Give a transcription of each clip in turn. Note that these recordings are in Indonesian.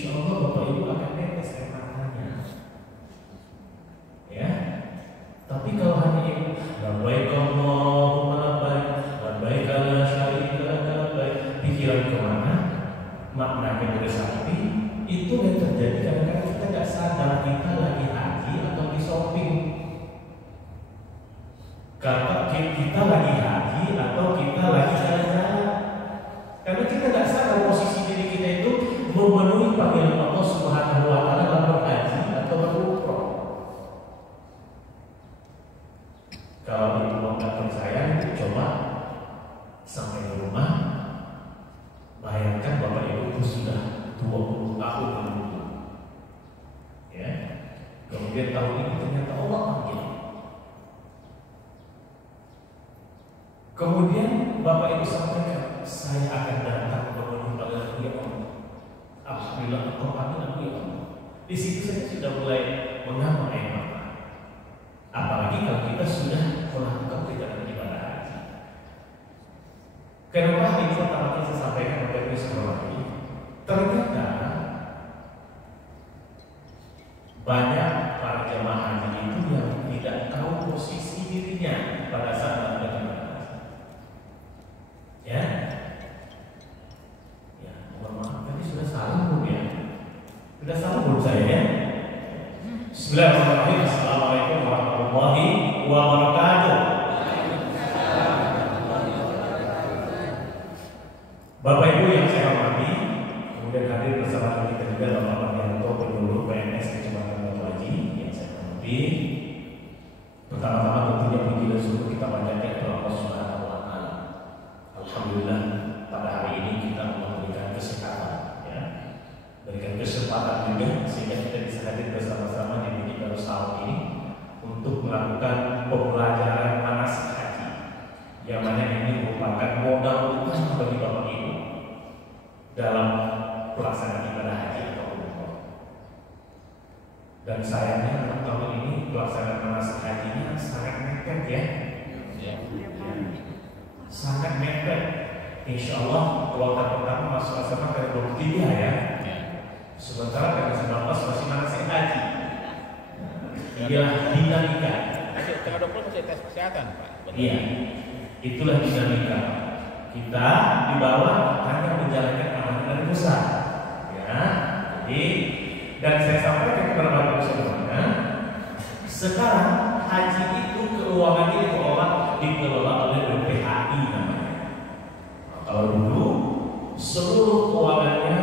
insya Allah Bapak Ibu akan netes air matanya. Ya. Tapi kalau hanya itu, labbaik Allahumma labbaik, labbaik la syarika lak labbaik, pikiran kemana, maknanya bersarti, itu yang terjadi kadang-kadang kita nggak sadar kita lagi haji atau di shopping. Karena kita lagi haji atau kita lagi jalan-jalan. Karena kita nggak sadar posisi diri kita itu memenuhi panggilan Allah Subhanahu wa Ta'ala dalam berhaji atau berumrah. Kalau itu nggak percaya, coba sampai di rumah, bayangkan Bapak Ibu itu sudah 20 tahun dulu, ya. Kemudian tahun ini ternyata Allah panggil. Kemudian Bapak Ibu sampaikan, saya akan datang memenuhi panggilan Allah. Alhamdulillah engkau panggil aku ya Allah. Di situ saya sudah mulai menghamba air mata. Apalagi kalau kita sudah melakukan perjalanan ibadah haji. Kenapa ini pertama kali saya sampaikan kepada Ibu sekalian? Ternyata banyak para jemaah haji itu yang tidak tahu posisi dirinya pada saat melakukan ibadah haji. Ya, ya, mohon maaf tadi sudah salah belum ya? Sudah salah belum saya ya? Bismillahirrahmanirrahim. Assalamualaikum warahmatullahi wabarakatuh. Bapak Ibu yang saya hormati, kemudian hadir bersama kita juga Bapak Mardianto, Penyeluruh PNS Kecamatan Batu Haji yang saya hormati. Pertama-tama tentunya puji dan syukur kita panjatkan kepada Allah Subhanahu wa Ta'ala. Alhamdulillah pada hari ini kita memberikan kesempatan, ya, berikan kesempatan juga sehingga kita bisa hadir bersama-sama di Masjid Darussalam ini untuk melakukan pembelajaran manasik haji, yang mana ini merupakan modal utama bagi Bapak Ibu dalam pelaksanaan ibadah haji atau umroh. Dan sayangnya tahun ini pelaksanaan manasik hajinya sangat mepet ya. Sangat mepet. Insya Allah kloter pertama masuk asrama ke 23 ya. Sementara tanggal 19 masih manasik haji. Inilah dinamika. Tanggal 20 masih tes kesehatan Pak. Iya. Itulah dinamika. Kita di bawah hanya menjalankan amanah dan besar. Ya. Jadi dan saya sampaikan kepada Bapak Ibu semuanya, sekarang haji itu keuangannya dikelola oleh BPHI namanya. Nah, kalau dulu seluruh keuangannya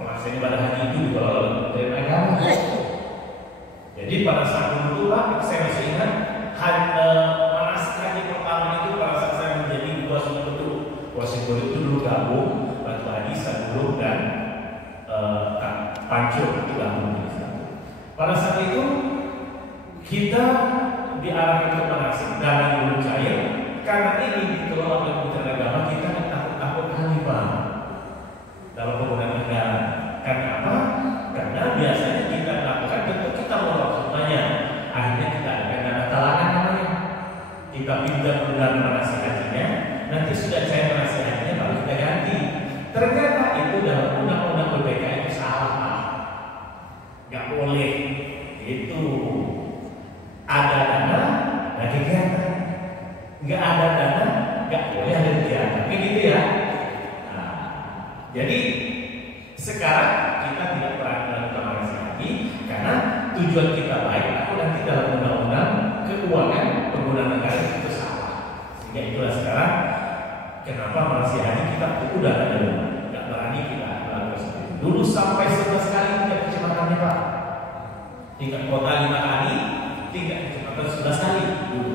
pelaksanaan ibadah haji itu dikelola oleh Kementerian Agama. Jadi pada saat dulu Pak, saya masih ingat manasik haji pertama itu pada saat saya menjadi Wasigur itu dulu gabung Batu Haji, Sadulur dan Pancur itu gabung di sana. Pada saat itu kita diarahkan ke manasik dana dulu cair, karena ini dikelola oleh Kementerian Agama, kita takut kali Pak dalam penggunaan anggaran. Karena apa? Karena biasanya kita lakukan tentu kita mau semuanya. Akhirnya kita ada dana talangan namanya. Kita pinjam dana manasik hajinya, nanti sudah cair manasik hajinya baru kita ganti. Ternyata itu dalam undang-undang BPK itu salah, nggak boleh. Itu ada dana, ada kegiatan. Nggak ada dana, nggak boleh ada kegiatan. Begitu ya. Nah, jadi sekarang kita tidak pernah melakukan manasik haji karena tujuan kita baik. Aku nanti dalam undang-undang keuangan penggunaan negara itu salah. Sehingga itulah sekarang kenapa manasik haji kita udah ada dulu, nggak berani kita melakukan sendiri. Dulu sampai 11 kali tingkat kecepatannya Pak, tingkat kota 5 kali, tingkat kecepatan 11 kali dulu.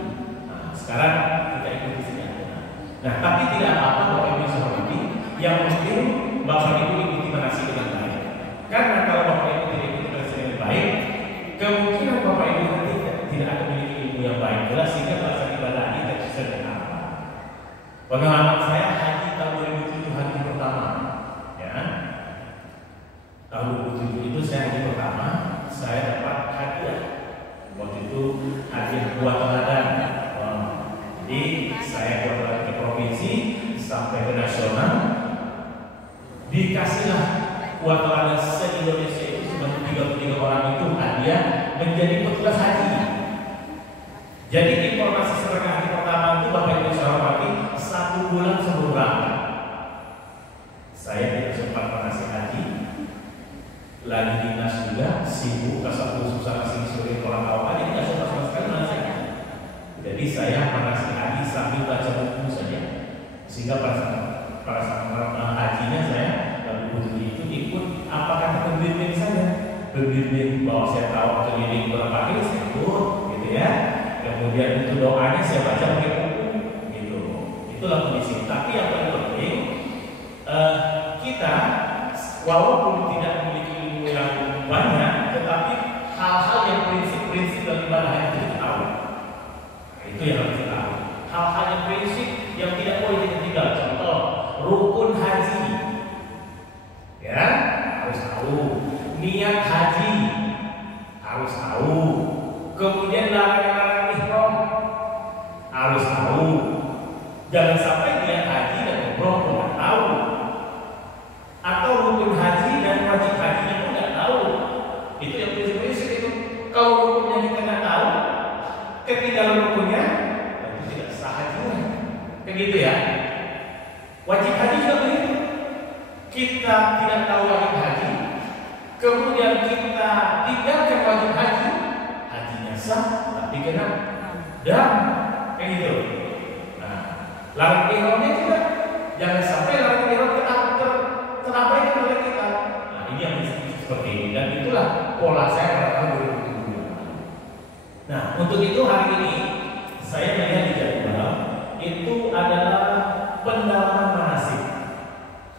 Nah, sekarang kita ikuti saja. Nah, tapi tidak apa-apa Bapak Ibu seperti yang penting Bapak Ibu ikuti manasik dengan baik. Karena kalau Bapak Ibu tidak ikuti manasik dengan baik, kemungkinan Bapak Ibu nanti tidak akan memiliki ilmu yang baik jelas sehingga pelaksanaan ibadah haji tidak bisa apa. Pengalaman saya haji tahun 2007 haji pertama, ya. Tahun 2007 itu saya haji pertama, saya dapat hadiah. Waktu itu hadiah buat teladan. Jadi saya buat teladan ke provinsi sampai ke nasional, dikasihlah buat teladan menjadi petugas haji. Jadi informasi setengah hari pertama itu Bapak Ibu saya hormati 1 bulan sebelum berangkat. Saya tidak sempat manasik haji, lagi dinas juga, sibuk kasar susah kasih sore orang awal aja tidak sempat sama sekali manasik. Jadi saya manasik haji sambil baca buku saja, sehingga pada saat hajinya saya buku itu ikut apa kata pembimbing saya, pembimbing bahwa saya tahu keliling berapa kali saya ikut, gitu ya. Kemudian itu doanya saya baca pakai buku, gitu. Itulah kondisi. Tapi yang paling penting kita walaupun tidak memiliki ilmu yang banyak, tetapi hal-hal yang prinsip-prinsip dari ibadah itu kita tahu. Nah, itu yang harus kita tahu. Hal-hal yang prinsip yang tidak boleh kita tinggal. Contoh, rukun haji, ya harus tahu. Niat haji harus tahu. Kemudian larangan ihram harus tahu. Jangan sampai niat haji dan umroh pun nggak tahu, atau rukun haji dan wajib hajinya pun nggak tahu. Itu yang prinsip-prinsip itu. Kalau rukunnya kita nggak tahu, ketinggalan rukunnya, itu tidak sah hajinya. Kayak gitu ya. Wajib haji juga begitu. Kita tidak tahu wajib haji, kemudian kita tinggalkan wajib haji, hajinya sah tapi kena dam, kayak gitu. Nah, larangan ihramnya juga jangan sampai larangan ihram terabaikan oleh kita. Nah, ini yang seperti ini, dan itulah pola saya pada tahun 2007. Nah, untuk itu hari ini saya melihat di jadwal itu adalah pendalaman manasik.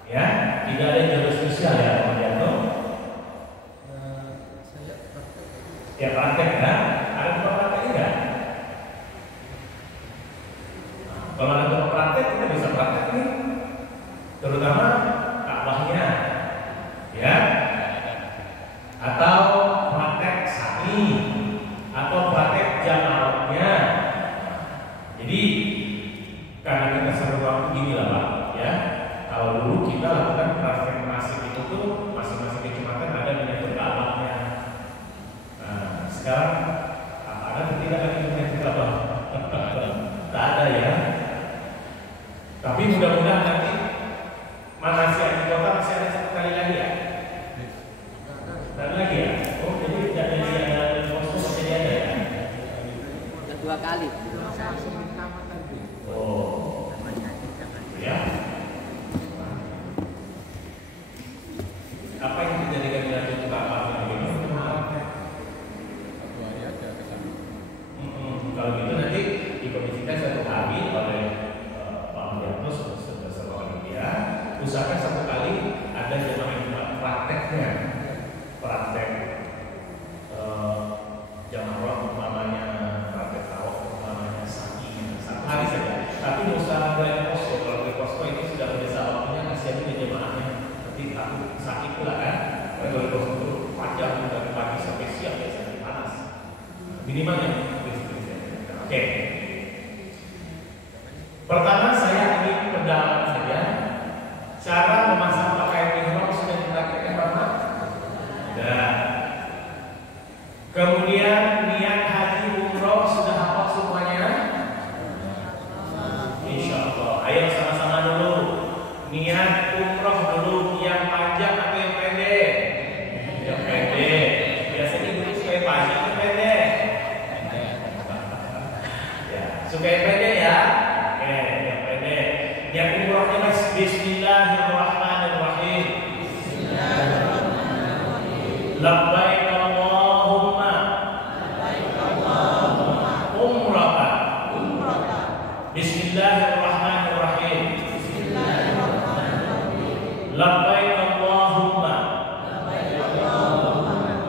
Ya, tidak ada jalur spesial ya, Pak Yanto. Ya praktek ya, ada tempat praktek enggak? Kalau ada tempat praktek kita bisa praktek nih, terutama Ka'bahnya, ya, atau praktek sa'i, atau praktek jamalnya. Jadi karena kita satu waktu gini lah Pak, ya. Kalau dulu kita lakukan praktek manasik itu tuh masing-masing kecamatan ada miniatur Ka'bahnya. Nah, sekarang ada tidak lagi miniatur Ka'bah? Tak ada ya. Tapi mudah-mudahan nanti manasik haji kota masih ada 1 kali lagi ya. Dan lagi ya. Oh, jadi tidak jadi ada posko masih ada ya. 2 kali. Oh, ya. Apa yang dijadikan miniatur Ka'bah ini? Kalau gitu nanti dikomisikan 1 hari oleh Pak Mulyarto sebesar dia. Usahakan 1 kali ada jemaah yang prakteknya, praktek jamaah umpamanya, praktek tawaf umpamanya sa'i 1 hari saja. Tapi nggak usah ada posko. Kalau di posko ini sudah biasa waktunya masih ada jemaahnya. Nanti aku sa'i pula kan. Kalau di posko itu panjang dari pagi sampai siang biasanya panas. Minimalnya. Oke. Pertama saya ingin pendalaman saja. Cara memasang pakaian ihram sudah dipraktikkan Bapak? Dan kemudian niat haji umroh sudah hafal semuanya? Insya Allah. Ayo sama-sama dulu. Niat umroh dulu, yang panjang atau yang pendek? Yang pendek. Biasanya ibu suka panjang atau pendek? Suka yang pendek ya? Oke, yang pendek. Yang umrohnya mas Bismillahirrahmanirrahim. Labbaik Allahumma umratan. Bismillahirrahmanirrahim. Labbaik Allahumma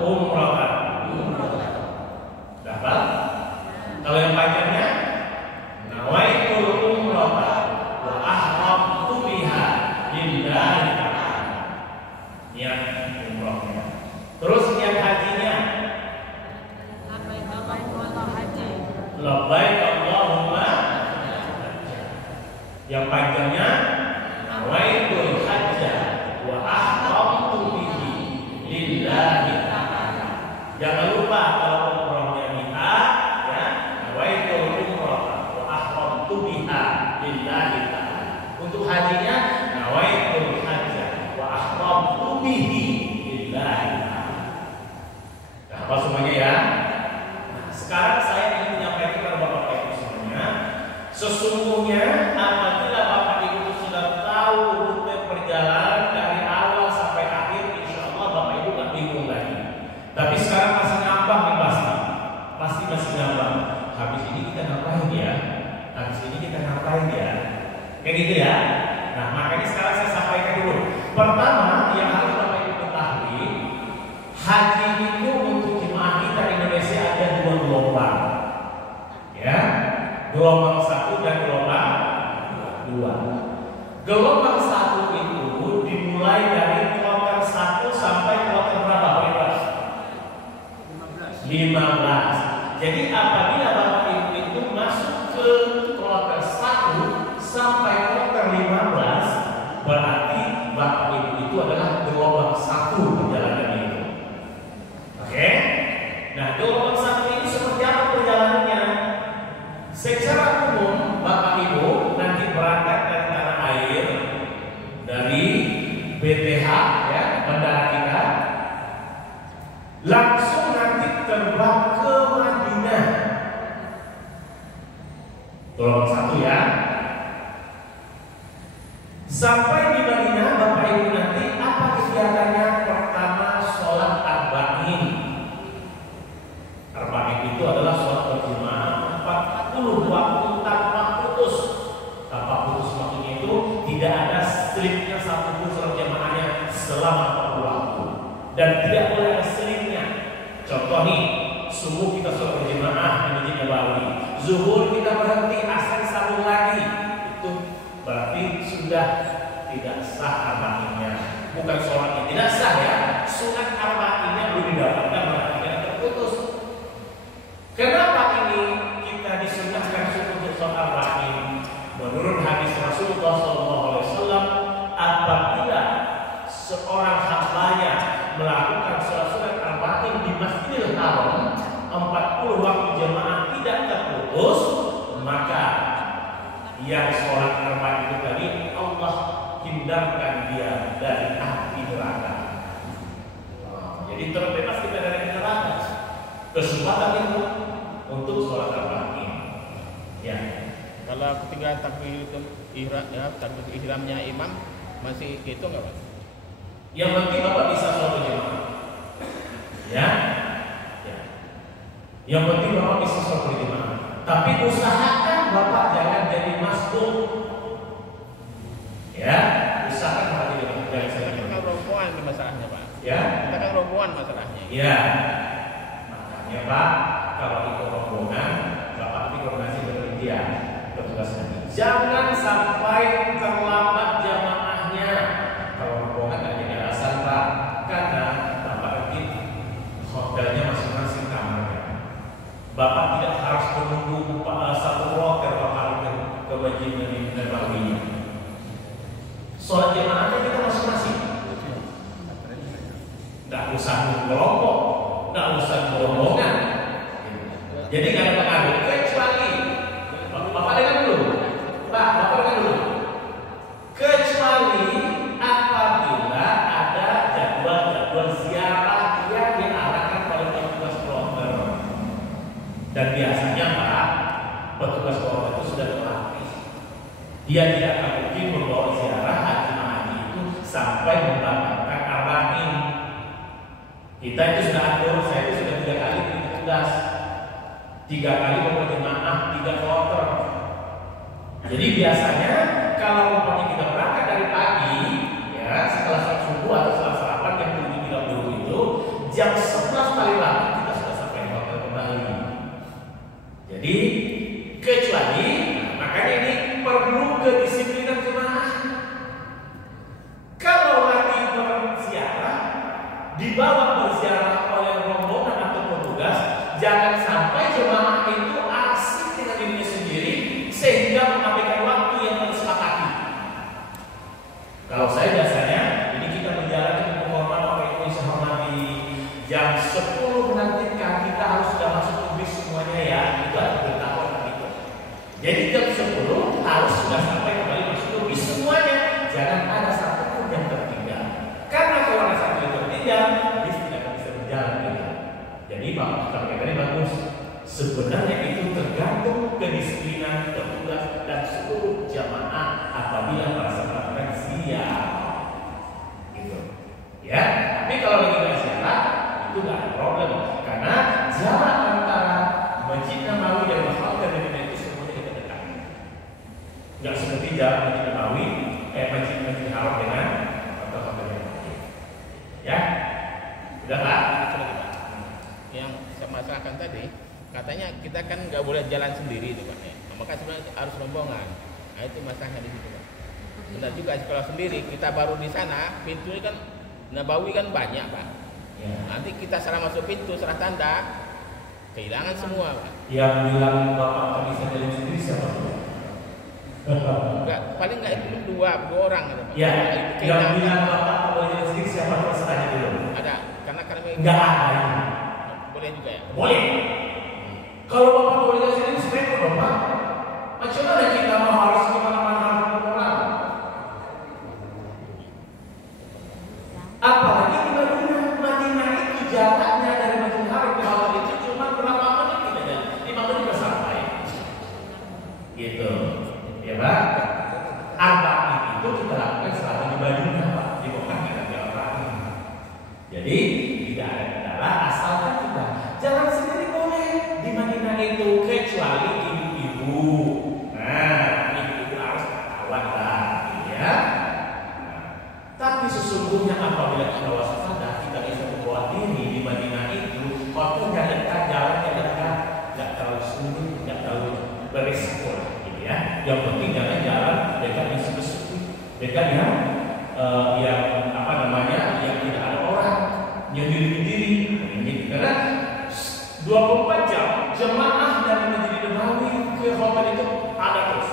umratan. Dapat? Kalau yang panjangnya nawaitul umrata wa ahramtu biha lillahi ta'ala. Niat umrohnya. Terus niat hajinya labbaik Allahumma. Yang panjangnya nawaitul hajja wa ahramtu bihi lillahi ta'ala. Jangan lupa kalau bismillah. Nah, apa semuanya ya? Nah, sekarang saya ingin menyampaikan kepada Bapak Ibu semuanya, sesungguhnya apabila Bapak Ibu sudah tahu rute perjalanan dari awal sampai akhir, insya Allah Bapak Ibu nggak bingung lagi. Tapi sekarang masih ngambang nih pasti masih ngambang. Habis ini kita ngapain ya? Habis ini kita ngapain ya? Kayak gitu ya. Nah, makanya sekarang saya sampaikan dulu. Pertama yang harus Bapak Ibu ketahui, haji itu untuk jemaah kita Indonesia ada dua gelombang. Ya, gelombang 1 dan gelombang 2. Gelombang 1 itu dimulai dari kloter 1 sampai kloter berapa, Pak? 15. Jadi apabila Bapak Ibu itu masuk ke kloter 1 sampai kloter 15, berarti Bapak Ibu itu adalah gelombang 1 perjalanan itu. Oke? Nah, gelombang 1 ini seperti apa perjalanannya? Secara umum Bapak Ibu nanti berangkat dari tanah air, dari BTH ya, bandara kita, langsung nanti terbang ke Madinah. Gelombang 1 ya. Sampai di Madinah Bapak Ibu nanti apa kegiatannya? Pertama sholat arba'in. Arba'in itu adalah sholat berjamaah 40 waktu tanpa putus. Tanpa putus waktunya itu tidak ada selipnya satupun sholat jamaahnya selama 40 waktu. Dan tidak boleh ada selipnya. Contoh nih, subuh kita sholat berjamaah di Masjid Nabawi, zuhur kita berhenti, asar sambung lagi. Itu berarti sudah tidak sah arba'innya. Bukan sholatnya tidak sah ya, sunat arba'innya belum didapatkan, maka tidak terputus. Kenapa ini kita disunahkan untuk sholat arba'in? Menurut hadis Rasulullah SAW, apabila seorang hambanya melakukan sholat sunat arba'in di Masjidil Haram 40 waktu jemaah tidak terputus, maka yang sholat arba'in itu tadi Allah hindarkan dia dari api neraka. Jadi terbebas kita dari neraka. Kesempatan itu untuk sholat arba'in. Ya. Kalau ketinggalan takbiratul ihram ya, takbiratul ihramnya imam masih gitu nggak Pak? Yang penting Bapak bisa sholat berjamaah. Ya. Ya. Yang penting Bapak bisa sholat berjamaah. Tapi usahakan Bapak jangan jadi masbuk. Ya, usahakan Bapak jadi masbuk. Kita kan rombongan masalahnya Pak. Ya. Kita kan rombongan masalahnya. Ya. Makanya Pak, kalau itu rombongan, Bapak nanti koordinasi dengan dia, petugas haji. Jangan sampai terlambat jamaahnya. Kalau rombongan nggak jadi alasan Pak, karena Bapak nanti hotelnya masing-masing kamarnya. Bapak tidak harus menunggu satu kloter Bapak ke Masjid Nabawi. Sholat jamaahnya kita masing-masing. Nggak usah kelompok, nggak usah rombongan. Jadi nggak ada pengaruh. Kecuali Bapak dengar dulu, Pak, Bapak dengar dulu. Kecuali apabila ada jadwal ziarah yang diarahkan oleh petugas kloter. Dan biasanya Pak, petugas kloter itu sudah terlatih. Dia tidak akan mungkin membawa ziarah haji itu sampai membatalkan arba'in. Kita itu sudah atur, saya itu sudah 3 kali tugas, 3 kali berjamaah, 3 kloter. Jadi biasanya kalau umpamanya kita berangkat dari pagi, ya setelah sholat subuh atau setelah sarapan yang 7.30 itu, jam 11 paling lambat kita sudah sampai di hotel kembali. Jadi kecuali, makanya ini perlu kedisiplinan jemaah. Kalau lagi berziarah, dibawa berziarah oleh rombongan atau petugas, jangan sampai jemaah itu asik dengan dirinya sendiri sehingga mengabaikan waktu yang tersepakati. Kalau saya biasanya, ini kita menjalankan penghormatan Bapak Ibu yang hormati, jam 10 nanti kita harus sudah masuk ke bis semuanya ya, itu ada beritahuan itu. Jadi jam 10 harus sudah sampai kembali masuk ke bis semuanya, jangan ada satupun yang tertinggal. Karena kalau ada satu yang tertinggal, Pak tadi bagus. Sebenarnya itu tergantung kedisiplinan petugas dan seluruh jamaah apabila melaksanakan siap. Gitu. Ya, tapi kalau lagi nggak siap, itu nggak ada problem karena jarak antara Masjid Nabawi dan Hotel Madinah itu semuanya kita dekat. Nggak seperti jarak Masjid Nabawi, Masjid Haram dengan Hotel Madinah. Ya, udah Pak? Yang saya masalahkan tadi, katanya kita kan nggak boleh jalan sendiri itu Pak. Nah, maka sebenarnya harus rombongan. Nah itu masalahnya di situ Pak. Benar juga kalau sendiri kita baru di sana, pintunya kan Nabawi kan banyak Pak. Ya. Nanti kita salah masuk pintu, salah tanda, kehilangan semua Pak. Yang bilang Bapak tak bisa jalan sendiri siapa? Enggak, paling enggak itu dua orang ada Pak. Ya, yang bilang Bapak tak boleh jalan sendiri siapa? Terus tanya dulu. Ada, karena Enggak ada. boleh juga ya. Boleh. Kalau Bapak boleh jalan sendiri sebenarnya Bapak, macam mana kita mau harus kemana-mana orang? Apalagi di Madinah itu jaraknya dari Masjidil Haram ke Hotel itu cuma berapa menit kita jalan? 5 menit sudah sampai. Gitu, ya Pak. Arba'in itu kita lakukan selama di Madinah Pak, di Mekah tidak ada Arba'in. Jadi tidak ada kendala asalkan kita jalan sendiri boleh di Madinah itu kecuali ibu-ibu. Nah, ibu-ibu harus kawan lah, ya. Tapi sesungguhnya apabila kita waspada, kita bisa membawa diri di Madinah itu, waktunya dekat, jalannya dekat, tidak terlalu sulit, tidak terlalu berisiko lah, gitu ya. Yang penting jangan jalan dekat yang sepi, dekat yang apa namanya, yang tidak ada orang, yang diri-diri, gitu. Karena 24 jam jemaah dari Masjid Nabawi ke hotel itu ada terus,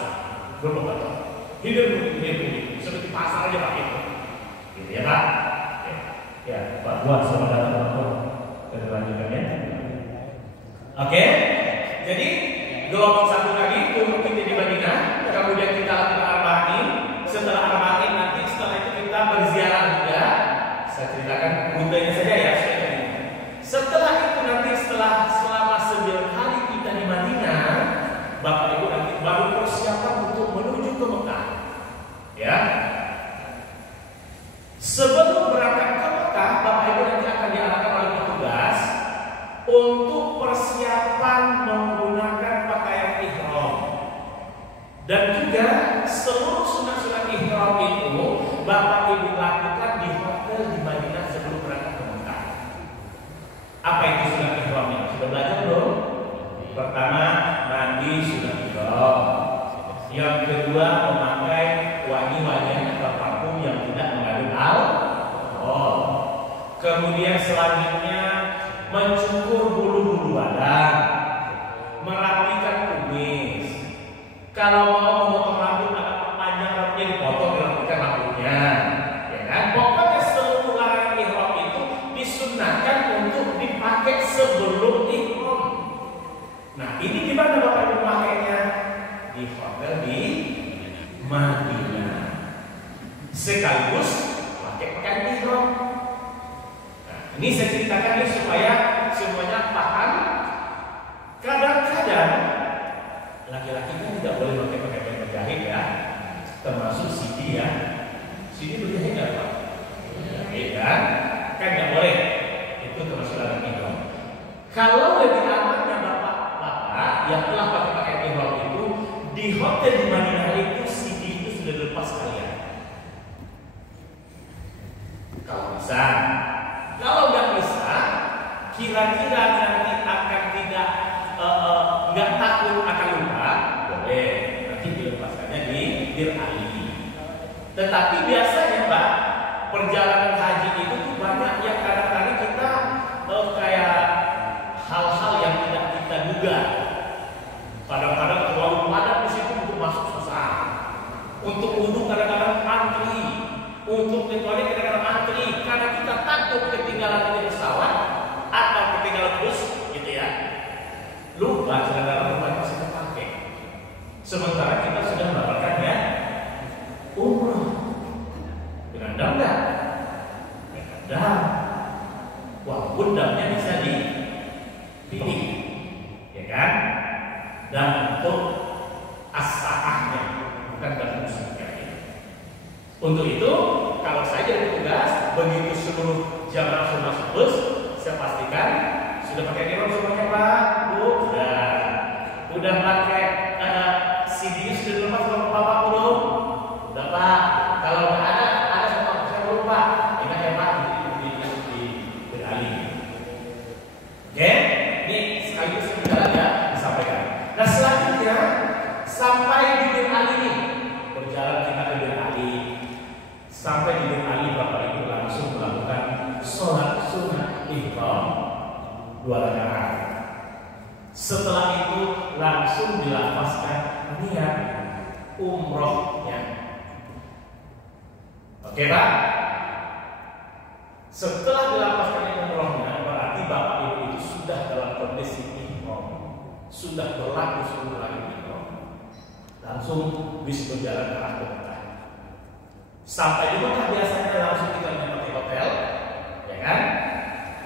24 jam. Hidup seperti pasar aja Pak itu. Gitu ya Pak. Ya, Pak Tuan selamat datang Pak Tuan. Kita lanjutkan ya. Oke. Jadi gelombang satu lagi untuk kita di Madinah, kemudian kita lakukan Arba'in. Setelah Arba'in nanti setelah itu kita berziarah juga. Saya ceritakan rutenya saja ya. Setelah itu nanti selama 9 hari kita di Madinah, Bapak Ibu nanti baru persiapan untuk menuju ke Mekah. Ya. Sebelum berangkat ke Mekah, Bapak Ibu nanti akan diarahkan oleh petugas untuk persiapan menggunakan pakaian ihram. Dan juga seluruh sunat-sunat ihram itu Bapak Ibu lakukan di hotel di Madinah sebelum berangkat ke Mekah. Apa itu sunat ihramnya? Sudah belajar belum? Pertama, mandi sunat ihram. Yang kedua, memakai wangi-wangian atau parfum yang tidak mengandung alkohol. Kemudian selanjutnya mencukur bulu-bulu badan, merapikan kumis. Kalau mau memotong rambut agak panjang rambutnya dipotong, dirapikan rambutnya, ya kan? Pokoknya seluruh larangan ihram itu disunahkan untuk dipakai sebelum ihram. Nah, ini di mana Bapak Ibu memakainya? Di hotel di Madinah. Sekaligus pakai pakaian ihram. Nah, ini saya ceritakan ini supaya semuanya paham. Kadang-kadang laki-laki kan tidak boleh pakai pakaian berjahit ya, termasuk Siti ya. Siti berjahit nggak Pak? Berjahit kan nggak boleh. Itu termasuk larangan ihram. Kalau lebih amannya bapak-bapak yang telah pakai pakaian ihram itu di hotel di Madinah itu Siti itu sudah dilepas sekalian. Kalau bisa, kalau nggak bisa, kira-kira nanti akan tidak nggak takut akan lupa, boleh nanti dilepaskannya di Bir Ali. Tetapi biasanya Pak, perjalanan haji itu tuh banyak yang kadang-kadang kita kayak hal-hal yang tidak kita duga. Kadang-kadang terlalu padat di situ untuk masuk susah. Untuk wudhu kadang-kadang antri, untuk kecuali kadang-kadang antri karena kita takut ketinggalan di pesawat atau ketinggalan bus, gitu ya. Lupa celana rumah masih terpakai. Sementara kita sudah melakukan ya umrah dengan dam. Walaupun damnya bisa fikih, ya kan? Dan untuk as-sahahnya, bukan dalam usulnya. Untuk itu, kalau saya jadi petugas, begitu seluruh jamaah sudah masuk bus, saya pastikan sudah pakai gear semuanya Pak, Bu, udah pakai CD sudah dilepas sama Bapak belum? Udah Pak. Kalau nggak ada sama saya belum Pak. Ingat ya Pak, di beralih. Oke, ini sekaligus sebentar ya disampaikan. Nah selanjutnya sampai di beralih nih, berjalan kita ke beralih. Sampai di beralih Bapak Ibu langsung melakukan sholat sunat ihram 2 rakaat. Setelah itu langsung dilafazkan niat umrohnya. Oke Pak? Setelah dilafazkan umrohnya, berarti Bapak Ibu itu sudah dalam kondisi ihram, sudah berlaku seluruh ihram. Langsung bisa berjalan ke arah Mekah. Sampai di Mekah biasanya langsung kita menempati hotel, ya kan?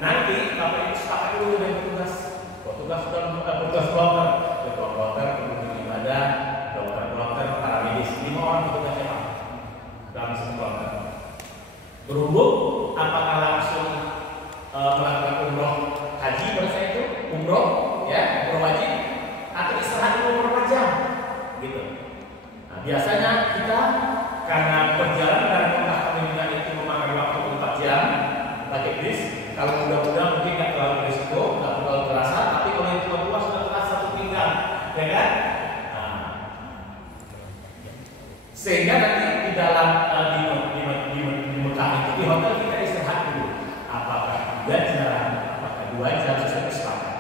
Nanti Bapak Ibu sepakat dulu dengan petugas kloter, ketua kloter, kemudian ibadah, dokter kloter, para medis, 5 orang petugasnya Pak dalam satu kloter. Berhubung apakah langsung melakukan umroh haji pada saat itu, umroh wajib, atau istirahat dulu beberapa jam, gitu. Nah, biasanya kita karena perjalanan dari Mekah ke Madinah itu memakan waktu 4 jam pakai bis. Kalau mudah-mudahan mungkin nggak terlalu risiko, nggak terlalu terasa, tapi kalau yang tua sudah terasa satu pinggang, ya kan? Nah, sehingga nanti di dalam di Mekah itu di hotel kita istirahat dulu. Apakah 3 jam, apakah 2 jam sesuai kesepakatan.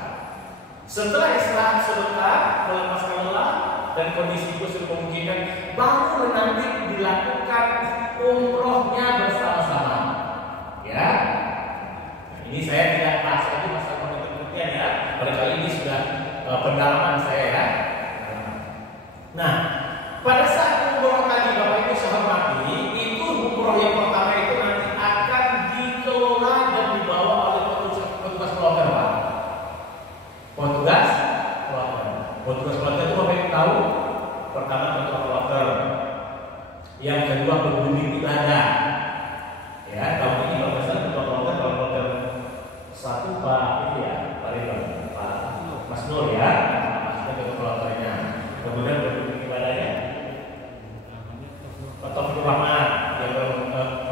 Setelah istirahat sebentar, melepaskan lelah dan kondisi itu sudah memungkinkan, baru nanti dilakukan umrohnya bersama-sama. Ya. Ini saya tidak bahas lagi masalah penelitian ya. Barangkali ini sudah pendalaman saya ya. Nah, pada saat umroh tadi Bapak Ibu saya hormati, itu umroh yang pertama itu nanti akan dikelola dan dibawa oleh petugas kloter Pak. Petugas kloter itu Bapak Ibu tahu, pertama petugas kloter, yang kedua pembimbing ibadah. Ya, tahun ini kalau misalnya ketua kloter satu Pak itu ya, Pak Ridwan, Pak Mas Nur ya, kita ke kloternya. Kemudian pembimbing ibadahnya Pak Taufik Rahman yang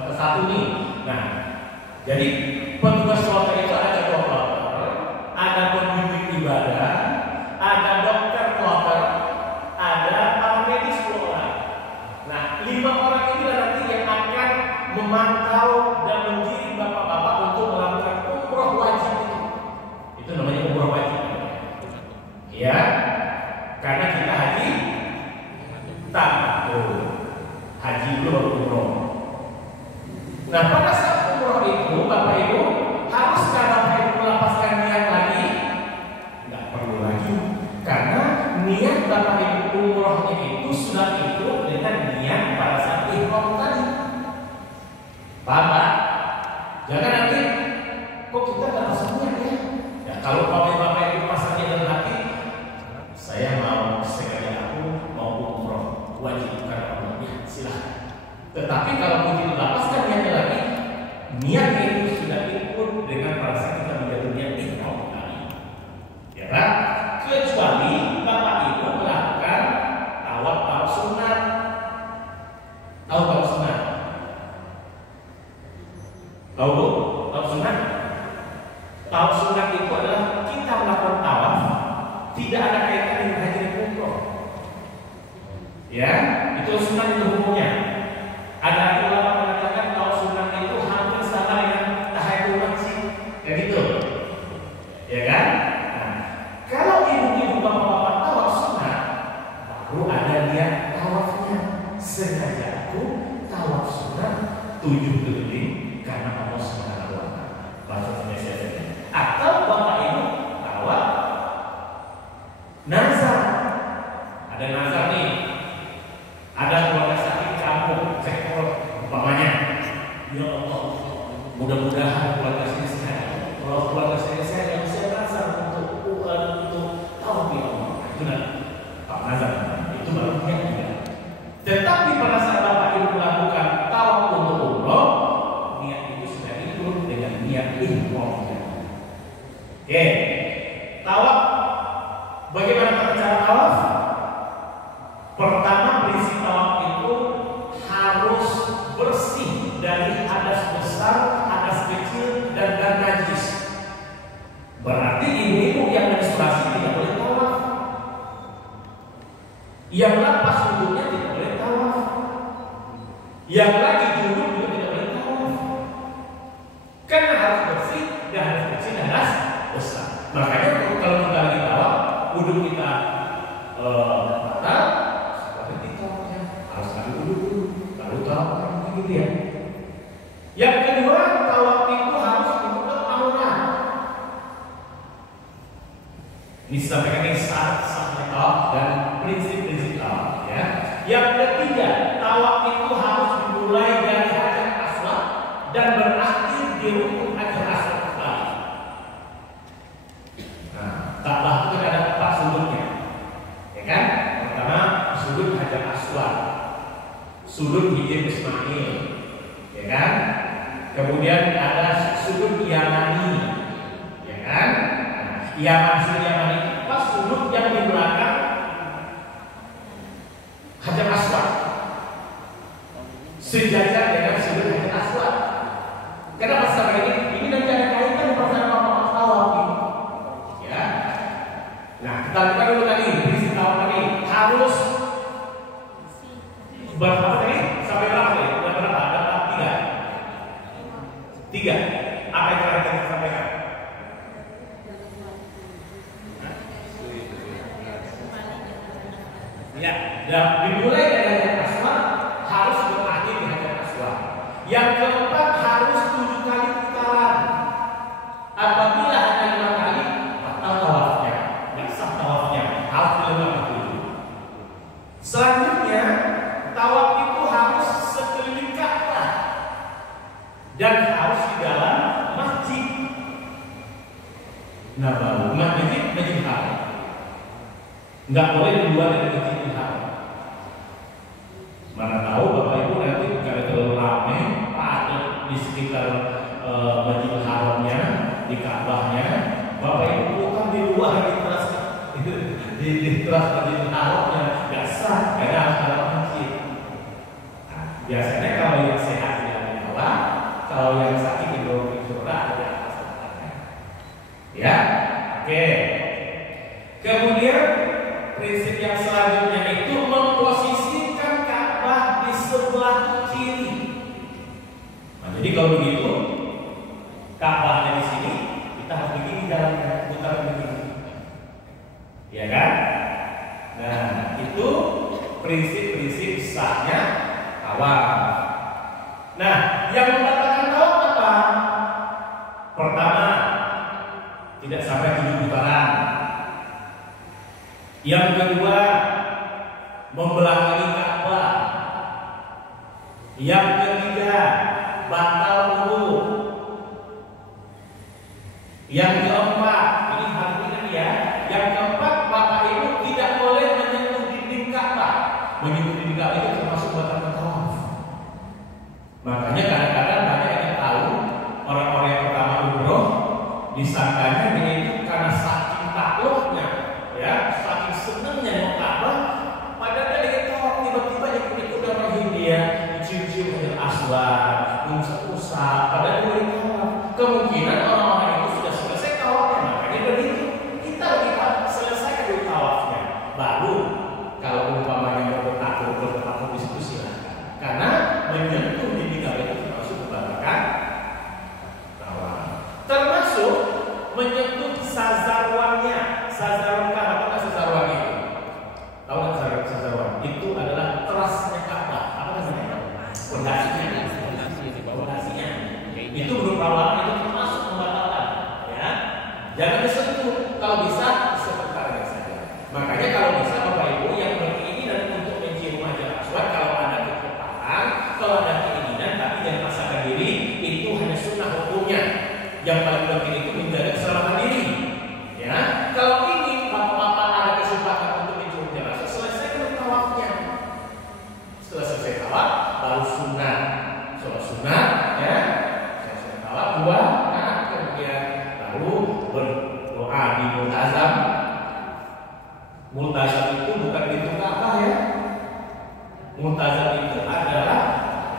ke satu nih. Nah, jadi petugas kloter itu ada ketua kloter, ada pembimbing ibadah, ada dokter kloter, ada para medis 10 orang. Nah, 5 orang ini nanti yang akan memantau dan mengirim bapak-bapak untuk melakukan umroh wajib itu namanya umroh wajib. Ya, karena kita haji tamattu, haji dulu baru umroh. Nah, pada saat umroh itu Bapak Ibu haruskah Bapak Ibu melapaskan niat lagi? Nggak perlu lagi, karena niat Bapak Ibu umrohnya itu sudah ikut dengan niat pada saat ihram tadi. Bapak, jangan nanti kok kita nggak pasang niat ya? Ya kalau Bapak Ibu pasangnya dalam hati, saya mau sekali aku mau umroh wajib karena umrohnya silahkan. Tetapi kalau begitu lepaskan niatnya lagi, niat itu sudah ikut dengan pada saat kita menjadi niat ihram tadi. Ya kan? Kecuali Bapak Ibu melakukan tawaf sunat. Tahu tawaf sunat? Tahu bu? Tawaf sunat? Tawaf sunat itu adalah kita melakukan tawaf tidak ada kaitan dengan haji dan umroh. Ya, itu sunat itu hukumnya. Ada ulama mengatakan tawaf sunat itu hampir sama dengan tahiyatul masjid, kayak gitu. Ya kan? Nah, kalau ibu-ibu bapak-bapak tawaf sunat, baru ada niat tawafnya. Sengaja aku tawaf sunat 7 keliling karena Allah Subhanahu wa taala. Bahasa Indonesia saja. Atau Bapak Ibu tawaf nazar. Ada nazar nih. Ada keluarga sakit Oke, tawaf. Bagaimana cara tawaf? Pertama, prinsip tawaf itu harus bersih dari hadas besar, hadas kecil, dan najis. Berarti ibu-ibu yang menstruasi tidak boleh tawaf. Yang lepas wudhunya tidak boleh tawaf. Yang lagi junub juga tidak boleh tawaf. Karena harus bersih dan harus kecil dan harus besar. Makanya kalau kita lagi tawaf, wudhu kita batal, seperti tawafnya harus lagi wudhu dulu, lalu tawaf gitu ya. Yang kedua, tawaf itu harus menutup aurat. Ini disampaikan ini sah-sahnya tawaf dan prinsip-prinsip tawaf ya. Yang ketiga, tawaf itu harus dimulai dari Hajar Aswad dan berakhir di rukun Hajar Aswad kembali. Nah, Ka'bah itu kan ada 4 sudutnya, ya kan? Pertama, sudut Hajar Aswad, sudut Hijr Ismail, ya kan? Kemudian ada sudut Yamani, ya kan? Sudut Yamani pas sudut yang di belakang Hajar Aswad, sejajar dengan sudut Hajar Aswad. Kenapa sampai ini? Ini nanti ada kaitan bersama tawaf ini, ya. Nah, kita lihat dulu tadi prinsip tawaf tadi harus berapa tadi? Sampai berapa tadi? Berapa? Ada 3. Apa yang terakhir kita sampaikan? Ya, dan dimulai dari Hajar Aswad harus berakhir di Hajar Aswad. Yang keempat harus 7 kali putaran. Apabila hanya 5 kali, batal tawafnya, nggak sah tawafnya, harus dilakukan 7. Selanjutnya, tawaf itu harus sekeliling Ka'bah dan harus di dalam masjid Nabawi, masjid Haram. Nggak boleh di luar dari masjid Haram. Mana tahu Bapak Ibu nanti kalau terlalu ramai padat di sekitar masjid Haramnya, di Ka'bahnya, Bapak Ibu bukan di luar di teras masjid Haramnya, nggak sah karena harus dalam masjid. Nah, biasanya kalau yang sehat di bawah, kalau yang sakit di surah ada di atas tempatnya. Ya, oke. Kemudian prinsip yang selanjutnya itu memposisikan Ka'bah di sebelah kiri. Nah, jadi kalau begitu Ka'bahnya di sini, kita harus begini jalannya, putar begini, ya kan? Nah, itu prinsip-prinsip sahnya tawaf. Nah, yang membatalkan tawaf apa? Pertama, tidak sampai 7 putaran. Yang kedua, membelakangi Ka'bah. Yang ketiga, batal wudu. Yang keempat, ini hatinya ya. Yang keempat, Bapak Ibu tidak boleh menyentuh dinding Ka'bah. Menyentuh dinding Ka'bah itu termasuk batal tawaf. Makanya kadang-kadang banyak yang tahu orang-orang yang pertama umroh disangkanya dia itu karena saking takluknya, ya, saking senangnya mau Ka'bah, padahal dia tawaf tiba-tiba ikut orang Hindia dicium-cium Hajar Aswad, usah-usah, padahal dia tawaf. Kemungkinan orang-orang itu sudah selesai tawafnya, makanya begitu. Kita selesai dulu tawafnya, baru kalau umpamanya bertakut di situ silakan. Karena menyentuh dinding Ka'bah itu termasuk membatalkan tawaf. Termasuk menyentuh sazarwannya. Sazarwan Ka'bah, apa sazarwan itu? Tahu nggak sazarwan? Itu adalah terasnya Ka'bah. Apa namanya? Pondasinya. Pondasinya. Itu menurut ulama itu termasuk membatalkan. Ya, jangan disentuh. Kalau bisa sebentar saja. Makanya kalau bisa Bapak Ibu yang berkeinginan untuk mencium Hajar Aswad, kalau ada kecepatan, kalau ada keinginan, tapi jangan paksakan diri. Itu hanya sunnah hukumnya. Yang paling penting itu menjaga keselamatan diri. Ya, kalau ingin bapak-bapak ada kesempatan untuk mencium Hajar Aswad, selesaikan tawafnya. Setelah selesai tawaf, baru sunnah. Sholat sunnah, ya. Selesai tawaf 2 rakaat, kemudian berdoa di multazam. Multazam itu bukan pintu Ka'bah ya. Multazam itu adalah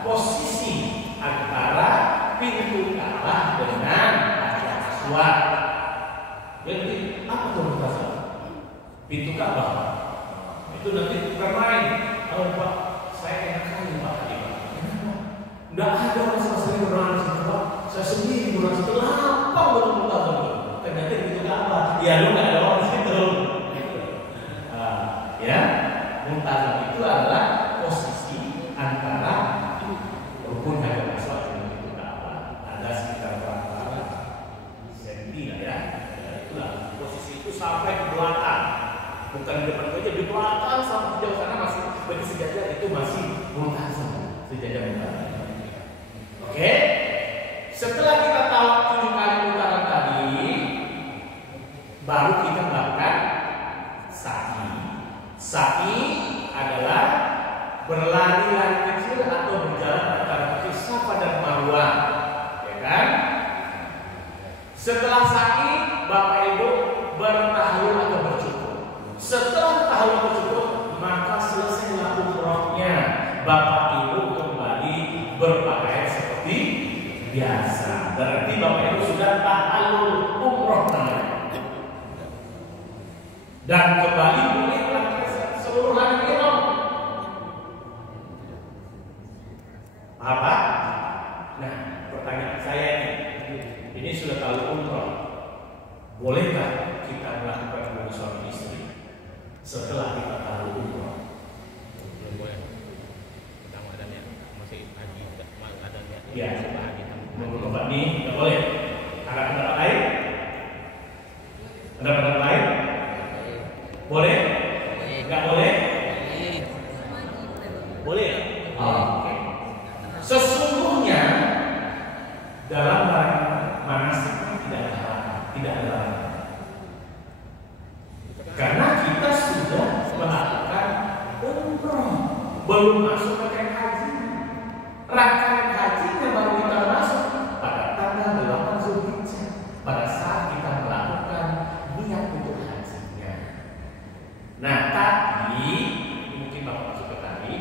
posisi antara pintu Ka'bah dengan Aswad. Jadi apa tuh multazam? Pintu Ka'bah. Itu nanti bukan main. Kalau Pak, saya enak kali Pak tadi Pak. Nggak ada masalah saya berdoa di situ Pak. Saya sendiri berdoa di situ. Lapang betul multazam itu. Ternyata pintu Ka'bah. Ya lu nggak ada orang di situ. Ya, multazam itu adalah posisi antara rukun Hajar Aswad dengan pintu Ka'bah. Ada sekitar berapa senti lah ya. Itulah posisi itu sampai ke belakang, bukan di depan saja, di belakang sampai jauh sana masih bagi sejajar itu masih multazam, sejajar multazam. Oke, setelah kita tahu 7 kali putaran tadi, baru kita melakukan sa'i. Sa'i adalah berlari-lari kecil atau berjalan antara kaki Safa dan Marwah, ya kan? Setelah sa'i, Bapak Ibu bertahlul atau bercukur. Setelah tahlul bercukur, maka selesailah umrohnya. Bapak Ibu kembali berpakaian seperti biasa. Berarti Bapak Ibu sudah tahlul umroh namanya. Dan kembali boleh melakukan seluruh hari ihram. Apa? Nah, pertanyaan saya ini sudah tahu umroh. Bolehkah kita melakukan hubungan suami istri setelah kita tahu umroh? Belum boleh. Kita adanya masih haji, adanya. Ya. Haji. Menurut Pak ini tidak boleh. Ada pendapat lain? Ada pendapat lain? Boleh? Enggak boleh? Boleh. Oke. Sesungguhnya dalam manasik tidak ada larangan. Karena kita sudah melakukan umroh, belum masuk rangkaian haji. Rangkaian hajinya baru kita masuk pada tanggal 8 Zulhijjah, pada saat kita melakukan niat untuk hajinya. Nah, tapi mungkin Bapak masuk ke tadi,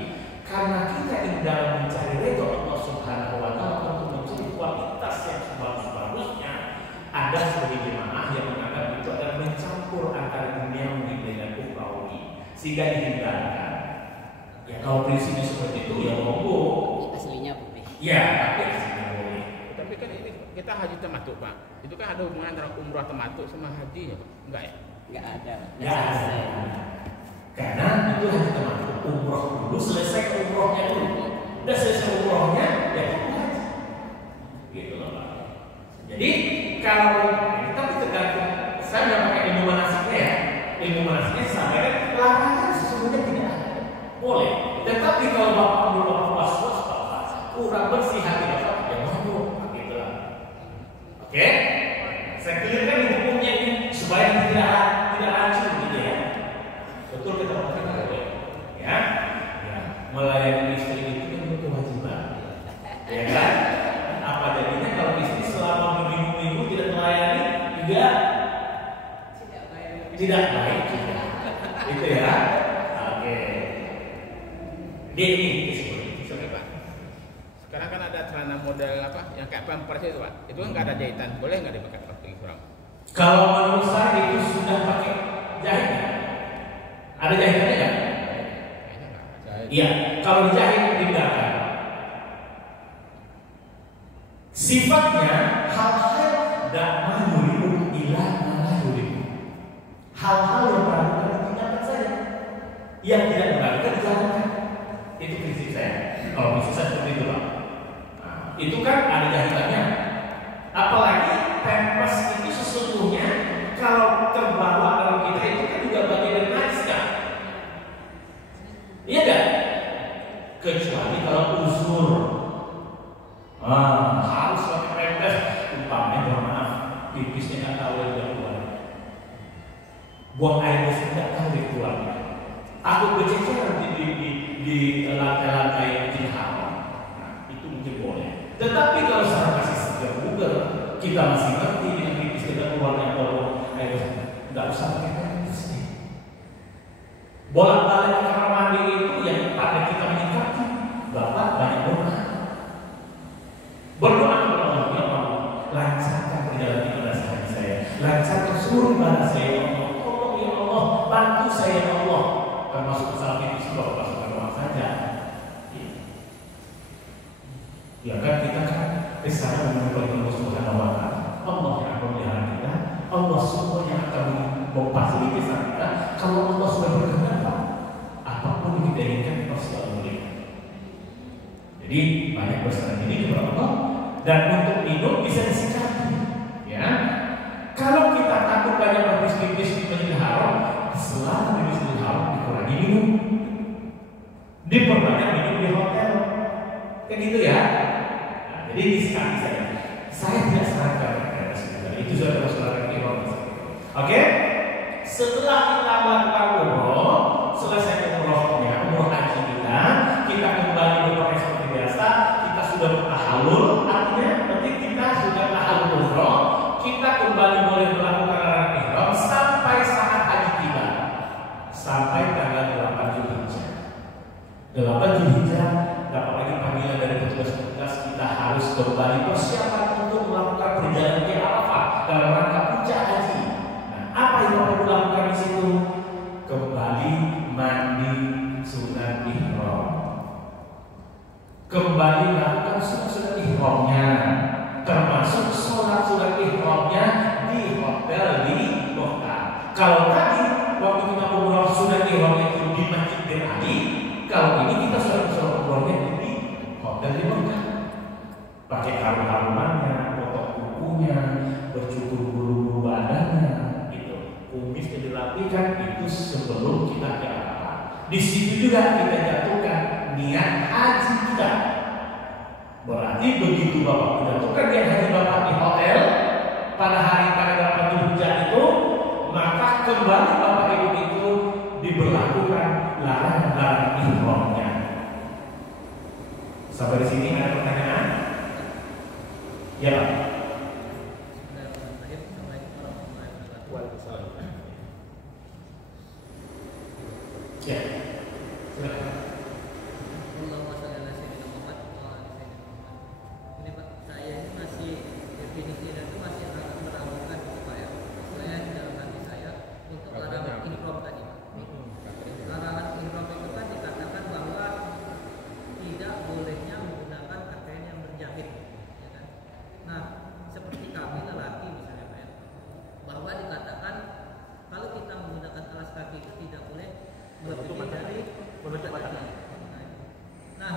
karena kita ingin dalam mencari ridho Allah Subhanahu wa Ta'ala untuk mencari kualitas yang sebagus-bagusnya, ada sebagian jemaah yang menganggap itu adalah mencampur antara duniawi dengan ukhrawi, sehingga dihindarkan. Ya kalau prinsipnya seperti itu ya monggo. Aslinya boleh. Ya, tapi aslinya boleh. Tapi kan ini kita haji tamattu Pak. Itu kan ada hubungan antara umrah tamattu sama haji ya Pak? Enggak ya? Enggak ada. Ya, karena itu haji tamattu, umroh dulu, selesai umrohnya dulu. Udah selesai umrohnya, ya kamu haji. Gitu loh Pak. Jadi kalau tapi tergantung, saya nggak pakai ilmu manasiknya ya. Ilmu manasiknya sampai kan larangan sesungguhnya tidak ada. Boleh. Tetapi kalau Bapak dulu was-was Bapak kurang bersih hati Bapak, ya monggo gitu lah. Oke? Saya clearkan hukumnya ini supaya tidak racun gitu ya. Betul kita pakai ya. Ya, melayani istri itu kan kewajiban. Ya kan? Apa jadinya kalau istri selama berminggu-minggu tidak melayani juga tidak baik juga. Gitu ya. Oke. Ini Oke Pak. Sekarang kan ada celana model apa yang kayak pampers itu Pak. Itu kan nggak ada jahitan. Boleh nggak dipakai pakai kurang? kalau menurut saya itu sudah pakai jahit. Ada jahitannya nggak? Iya. Kalau dijahit dibiarkan. Sifatnya hal-hal dakma yuridu ila ma yuridu. Hal-hal yang meragukan ditinggalkan saja. Yang tidak meragukan dijalankan. Itu prinsip saya. Kalau prinsip saya seperti itu Pak. Nah, itu kan ada jahitannya. Apalagi pampers itu sesungguhnya kalau terbawa dalam kita itu kan juga bagian dari najis kan? Iya kan? Kecuali kalau uzur. Harus pakai pampers. Umpamanya mohon maaf, pipisnya nggak tahu yang keluar. Buang air besar nggak tahu yang keluar. Takut berceceran di lantai-lantai masjid haram. Nah, itu mungkin boleh. Tetapi kalau secara kasih segar bugar, kita masih ngerti dengan pipis kita keluarnya atau lancarkan seluruh ibadah saya ya Allah. Tolong ya Allah, bantu saya ya Allah. Termasuk saat ini sudah masukkan uang saja. Ya kan kita kan kesana menyembah Allah Subhanahu wa Ta'ala. Allah yang akan melihara kita, Allah semua yang akan memfasilitasi kita. Kalau Allah sudah berkenan, apapun yang kita inginkan pasti Allah berikan. Jadi banyak berserah diri kepada Allah, dan untuk minum bisa disikapi. Ya, kalau kita takut banyak berbisnis di Masjidil Haram, selama di Masjidil Haram dikurangi minum, diperbanyak minum di hotel, kayak gitu ya. Nah, jadi disikapi saja. Saya tidak sarankan itu sudah tersurat di Haram. Oke? Setelah kita melakukan umroh, selesai umrohnya, umroh haji kita kembali berpakaian seperti biasa. Kita sudah bertahalul, artinya berarti kita sudah tahalul umroh. Kita kembali boleh melakukan larangan ihram sampai saat haji tiba, sampai tanggal 8 Zulhijjah. 8 Zulhijjah dapat lagi panggilan dari petugas-petugas, kita harus kembali persiapan untuk melakukan perjalanan ke Arafah dalam rangka puncak haji. Apa yang perlu dilakukan di situ? Kembali mandi sunat ihram, kembali melakukan sunat ihramnya, termasuk sholat sunat ihramnya di hotel di Mekah. Kalau tadi waktu kita umroh sunat ihramnya itu di Masjidil Ali, kalau ini kita sholat umrohnya di hotel di Mekah, pakai harum-harumannya, potong kukunya, bercukur bulu-bulu badannya. Kumisnya dirapikan, itu sebelum kita ke Arafah. Di situ juga kita jatuhkan niat haji kita. Berarti begitu Bapak menjatuhkan niat haji Bapak di hotel pada hari tanggal 8 Zulhijjah itu, maka kembali Bapak Ibu itu diberlakukan larangan ihramnya. Sampai di sini ada pertanyaan? Ya Pak. Ya, silakan. Ini Pak, saya ini masih definisinya itu masih agak meragukan supaya saya di dalam hati saya untuk larangan ihram tadi. Larangan ihram itu kan dikatakan bahwa tidak bolehnya menggunakan pakaian yang berjahit, ya kan? Nah, seperti kami lelaki misalnya Pak, bahwa dikatakan kalau kita menggunakan alas kaki itu tidak boleh melebihi dari kaki. Nah,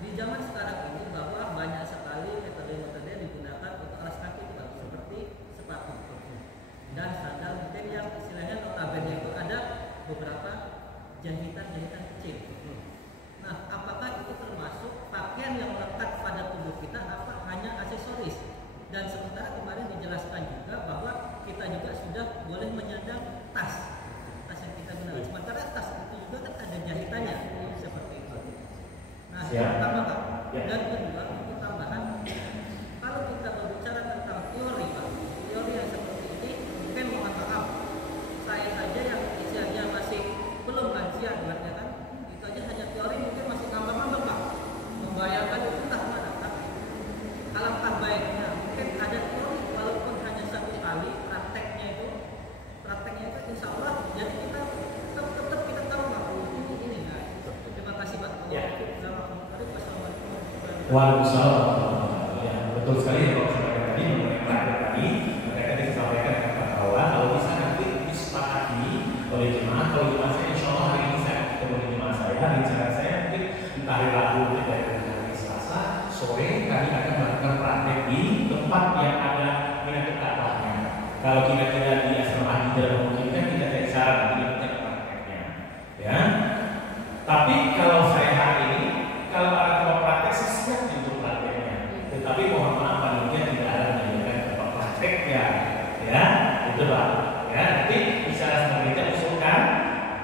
di zaman sekarang ini bahwa banyak sekali metode-metode digunakan untuk alas kaki itu seperti sepatu dan sandal yang istilahnya notabene itu ada beberapa jahitan-jahitan kecil. Nah, apakah itu termasuk pakaian yang melekat pada tubuh kita apa hanya aksesoris? Dan sementara kemarin dijelaskan juga bahwa kita juga sudah boleh menyandang tas yang kita gunakan. Sementara tas itu juga kan ada jahitannya seperti itu. Nah, yang pertama Pak. Dan kedua untuk tambahan, kalau kita berbicara tentang teori Pak, teori yang seperti ini mungkin mohon maaf, saya saja yang usianya masih belum lansia ibaratnya kan, itu aja hanya teori mungkin masih ngambang-ngambang Pak. Membayangkan itu entah mana Pak. Alangkah baiknya mungkin ada teori walaupun hanya satu kali prakteknya itu insya Allah jadi kita tetap kita tahu nggak ini nah. Terima kasih Pak. Ya. Assalamualaikum. Waalaikumsalam. Ya, betul sekali ya Pak. Tadi mengenai tadi mereka disampaikan bahwa kalau bisa nanti disepakati oleh jemaah, kalau jemaah saya insya Allah hari ini saya ketemu dengan jemaah saya, rencana saya mungkin entah hari Rabu atau hari Selasa sore kami akan melakukan praktek di tempat yang ada minat Ka'bahnya. Kalau kita tidak di asrama haji tidak memungkinkan, kita cari cara nanti kita prakteknya, ya. Tapi kalau saya hari ini, kalau ada tempat praktek saya siap untuk prakteknya. Tetapi mohon maaf panitia tidak ada menyediakan tempat prakteknya, ya. Itu Pak. Ya, nanti bisa panitia usulkan,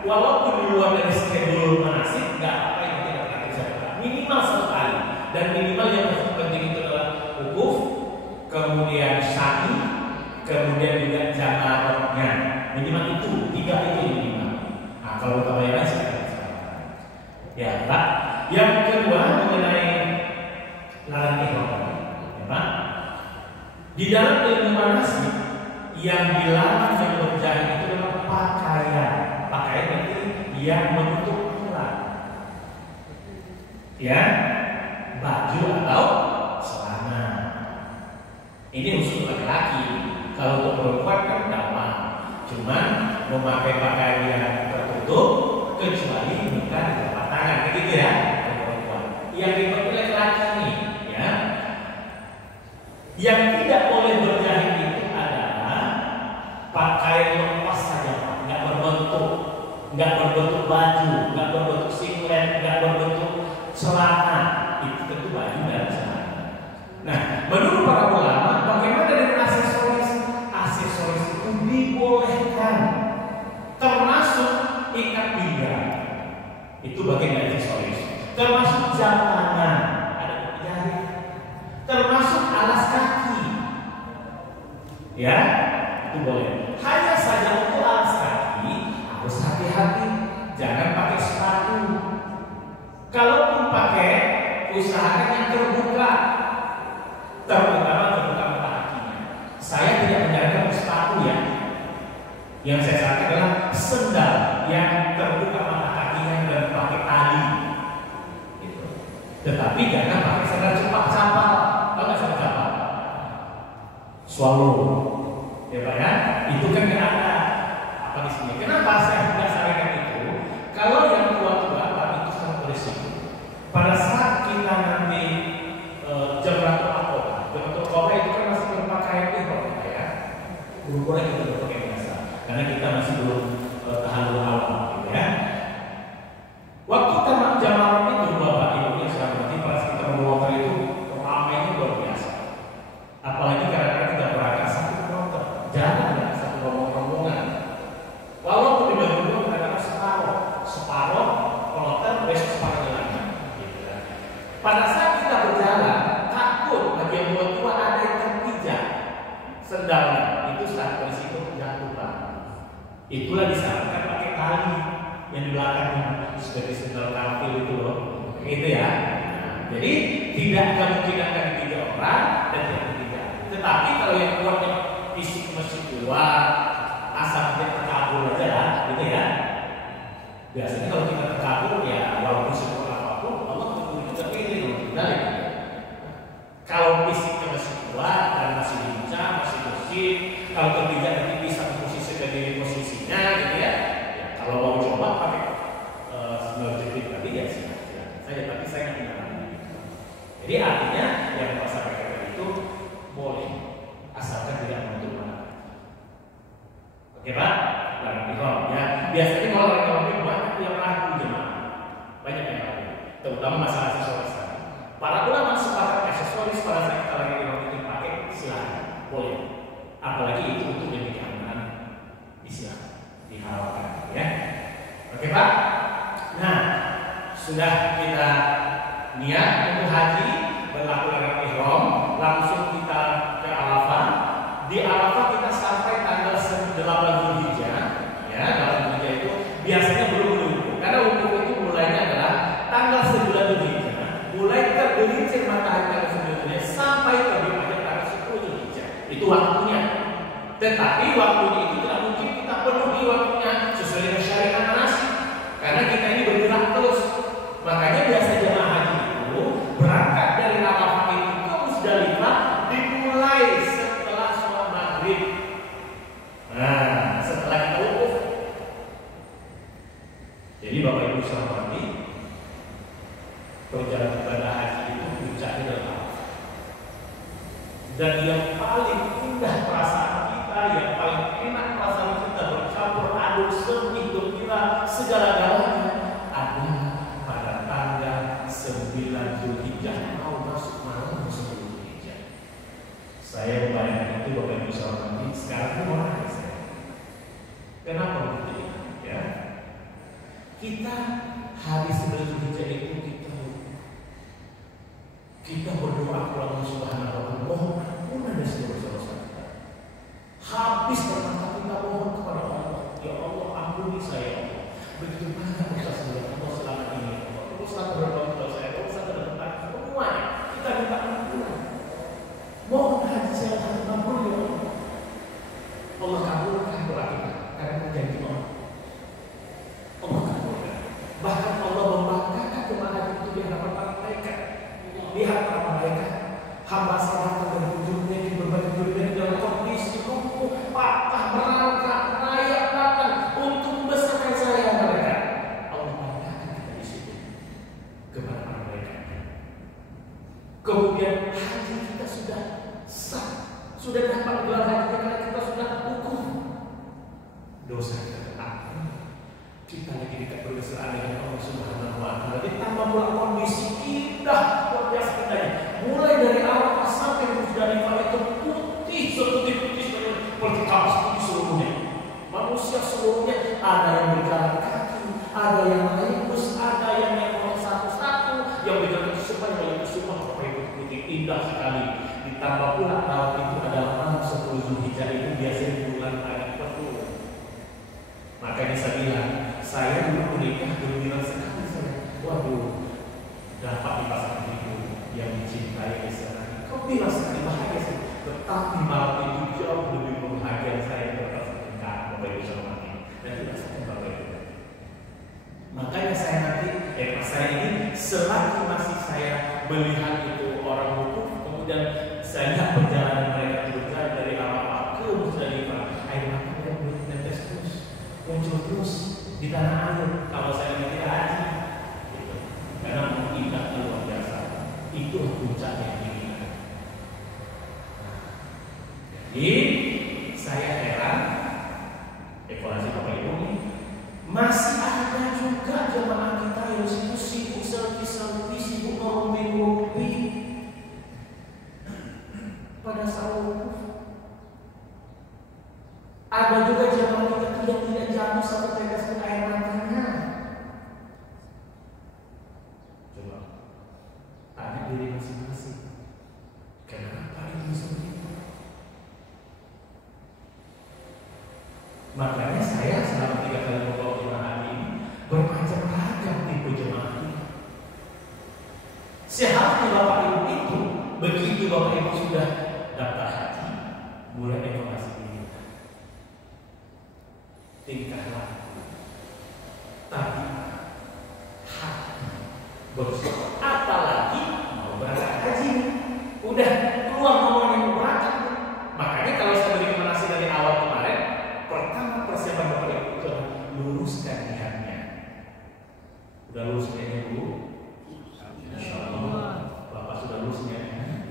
walaupun di luar dari schedule manasik, nggak apa-apa yang kita praktek saja. Minimal sekali. Dan minimal yang penting itu adalah wukuf, kemudian syai, kemudian juga jamarotnya. Minimal itu, 3 itu minimal. Nah, kalau kita bayar saya ya Pak. Yang kedua mengenai larangan ihram, ya Pak. Di dalam ilmu manasik Yang dilarang yang berjahit itu adalah pakaian. Pakaian berarti yang menutup aurat. Ya, baju atau celana. Ini khusus laki-laki. Kalau untuk perempuan kan gampang. Cuman memakai pakaian yang tertutup kecuali muka di telapak tangan, begitu ya. Perempuan. Yang dipakai laki-laki nih, ya. Yang tidak boleh berjahit itu adalah pakaian lepas saja, nggak berbentuk baju, nggak berbentuk singlet, nggak berbentuk celana. Itu tentu baju dan celana. Nah, menurut para ulama, bagaimana dengan aksesoris? Aksesoris itu dibolehkan, termasuk ikat pinggang. Itu bagian dari aksesoris. Termasuk jam tangan, ada jari. Termasuk alas kaki. Ya, itu boleh. Hanya saja untuk alas kaki harus hati-hati, jangan pakai sepatu. Kalaupun pakai, usahakan yang terbuka, terutama terbuka mata kakinya. Saya tidak menyarankan sepatu ya. Yang saya sarankan adalah sendal yang terbuka mata kakinya dan pakai tali. Gitu. Tetapi jangan pakai sendal cepak-capal. Tahu nggak sendal capal? Swallow. Ya Pak ya, itu kan nggak ada apa di sini. Kenapa saya tidak sarankan itu? Kalau yang tua-tua Pak, itu sangat berisiko. Pada saat kita nanti Jamratul Aqabah itu kan masih berpakaian ihram ya. Berhubungan kita berpakaian biasa, karena kita masih belum tahallul awal, gitu ya. Waktu Jamratul itu Bapak Ibu yang saya berarti pada saat kita membawa itu ramainya luar biasa. Apalagi kadang-kadang kita berangkat satu kloter, jalan ya, satu rombongan. Walaupun di Bandung kadang-kadang separuh kloter, besok separuh lagi. Gitu ya. Pada saat kita berjalan, takut bagi yang tua-tua ada yang terpijak sendalnya, itu sangat berisiko jatuh Pak. Itulah disarankan pakai tali yang di belakangnya seperti sendal kafir itu loh, gitu ya. Nah, jadi tidak kemungkinan akan dipijak orang dan tidak dipijak. Tetapi kalau yang kuatnya fisik masih kuat, asal dia terkabur aja lah, gitu ya. Biasanya kalau kita terkabur ya walaupun sekuat apapun, Allah tentu juga pilih kita ya. Kalau fisiknya masih kuat dan masih lincah, masih bersih, kalau ketiga nanti bisa memposisikan diri posisinya, gitu ya. Ya kalau mau coba pakai sendal jepit tadi ya silakan saja, tapi saya nggak menyarankan. Jadi artinya yang Pak sampaikan itu boleh, asalkan tidak menutup mata. Oke Pak, barang ihram ya. Biasanya kalau orang ihram banyak yang ragu jemaah, banyak yang ragu, terutama masalah aksesoris. Para ulama sepakat aksesoris pada saat kita lagi ihram itu pakai, silakan, boleh. Apalagi itu untuk yang keamanan, silakan, dihalalkan ya. Oke Pak. Nah, sudah kita niat untuk haji, berlaku dengan ihram, langsung kita ke Arafah. Di Arafah kita sampai tanggal 8 Zulhijjah, ya. Dalam Zulhijjah itu biasanya belum wukuf, karena wukuf itu mulainya adalah tanggal 9 Zulhijjah, mulai tergelincir matahari tanggal 9 Zulhijjah sampai terbit pada tanggal 10 Zulhijjah. Itu waktunya. Tetapi waktunya itu tidak mungkin kita penuhi waktunya sesuai dengan syariat manasik, karena kita ini bergerak terus. Makanya biasa jemaah haji itu berangkat dari Arafah itu ke Musdalifah dimulai setelah sholat maghrib. Nah, setelah kita wukuf. Jadi Bapak Ibu sekalian, perjalanan ibadah haji itu puncaknya adalah Arafah. Dan yang paling indah perasaan kita, yang paling enak perasaan kita bercampur aduk seni gembira segala-galanya adalah pada tanggal 9 Zulhijjah, mau masuk malam 10 Zulhijjah. Saya membayangkan itu Bapak Ibu sekalian, sekarang itu orang saya. Kenapa begitu? Ya, kita hari 9 Zulhijjah itu kita berdoa kepada Allah Subhanahu wa Ta'ala, mohon ampunan dari seluruh dosa kita. Habis berkata kita mohon kepada Allah, ya Allah ampuni saya. Begitu banyak dosa Allah selama ini. Dosa berdoa saya, dosa terdekat semua kita minta ampunan. Mohon haji saya mabrur ya Allah. Allah kabulkan doa kita karena janji Allah. Allah kabulkan. Bahkan Allah membanggakan doa haji itu di hadapan para malaikat. Lihat para malaikat, hamba saya pada hujungnya di berbagai dunia dalam kondisi lumpuh, patah, merangkak, merayap bahkan untuk membesarkan saya mereka. Allah banggakan kita di situ kepada para malaikat. Kemudian haji kita sudah sah, sudah dapat gelar haji karena kita sudah hukum. Dosa kita terampun. Kita lagi dekat bermesraan dengan Allah Subhanahu wa Ta'ala. Ditambah pula kondisi indah luar biasa indahnya. Mulai dari Arafah sampai Musdalifah itu putih seputih-putih seperti kapas putih seluruhnya. Manusia seluruhnya ada yang berjalan kaki, ada yang melipus, ada yang naik satu-satu, yang berjalan kesukaan, yang kesukaan putih indah sekali. Ditambah pula tahun itu adalah malam 10 Zulhijjah itu biasanya bulan agak penuh. Makanya saya bilang, saya dulu menikah dulu bilang sekali saya, waduh, dapat dipasang itu yang dicintai saya. Kau bilang sekali bahagia saya, tetapi malam itu jauh lebih bahagia saya berpasangkan Bapak Ibu Saudara dan tidak saya Bapak Ibu. Makanya saya nanti, saya ini selagi masih saya melihat itu orang hukum, kemudian saya lihat perjalanan mereka berjalan dari Arafah ke Musdalifah, air mata mereka menetes terus, muncul terus di tanah air. Kalau saya mikir haji, gitu. Karena indahnya luar biasa. Itu puncaknya ini. Jadi saya heran, evaluasi Bapak Ibu ini masih ada juga jemaah kita yang sibuk selfie, sibuk ngerumpi pada saat wukuf. Ada juga jemaah kita yang tidak jatuh satu tetes pun air matanya. Coba tanya diri masing-masing, kenapa ini seperti itu? Makanya saya selama 3 kali membawa jemaah ini bermacam-macam tipe jemaah ini. Seharusnya Bapak Ibu itu begitu Bapak Ibu sudah daftar haji, mulai evaluasi ini. Tingkah laku, tapi hati bersama. Apalagi mau berangkat haji, udah keluar ngomong yang mau berangkat. Makanya kalau saya beri rekomendasi dari awal kemarin, pertama persiapan Bapak Ibu itu luruskan niatnya. Udah lurus niatnya Bu? Insyaallah Bapak sudah lurus niatnya.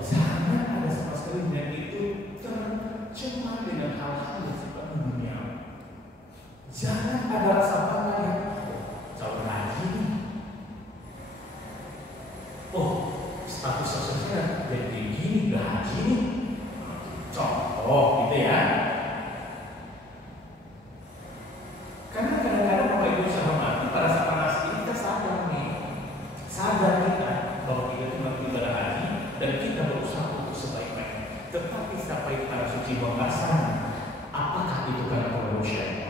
Jangan ada sama sekali niat itu tercemar dengan hal-hal yang sifatnya dunia. Jangan ada rasa bangga yang calon haji. Oh, status sosialnya jadi tinggi, udah haji nih. Contoh gitu ya. Karena kadang-kadang Bapak Ibu bisa hormati pada saat panas ini kita sadar nih, sadar kita bahwa kita itu melakukan ibadah haji dan kita berusaha untuk sebaik-baiknya. Tetapi sampai pada suci bangkasan, apakah itu karena pengaruh syaitan?